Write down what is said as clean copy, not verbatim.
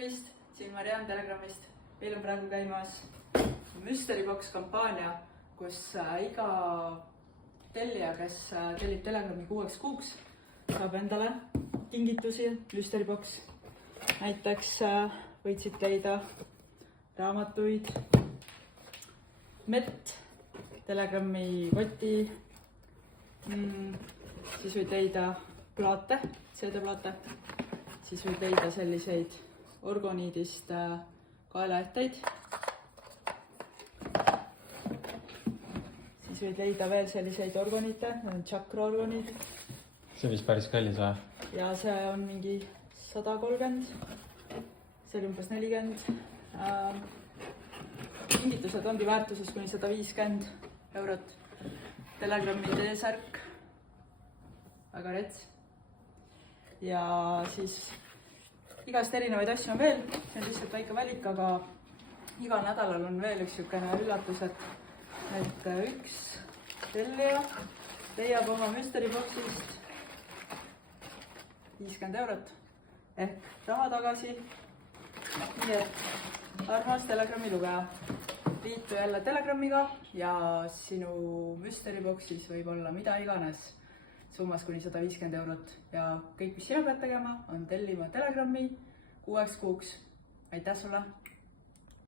tervist, siin Mariann Telegramist. Meil on praegu käimas Mystery Box kampaania, kus iga tellija, kes tellib Telegrami 6 kuuks, saab endale kingitusi Mystery Box. Näiteks võitsid leida raamatuid, mett, Telegrami koti, siis võid leida plaate, CD-plaate, siis võid leida selliseid orgoniidist kaelaetteid. Siis võid leida veel selliseid organite, need on tšakraorgonid. See vist päris kallis või? Ja see on mingi 130, see oli umbes 40. Kingitused ongi väärtuses kuni 150 eurot. Telegrami T-särk, väga rets. Ja siis igast erinevaid asju on veel, see on lihtsalt väike valik, aga igal nädalal on veel üks niisugune üllatus, et üks tellija leiab oma Mystery Boxist 50 eurot ehk raha tagasi. Nii et armas Telegrami lugeja, liitu jälle Telegramiga ja sinu Mystery Boxis võib olla mida iganes summas kuni 150 eurot ja kõik, mis sina pead tegema, on tellima Telegrami 6 kuuks. Aitäh sulle!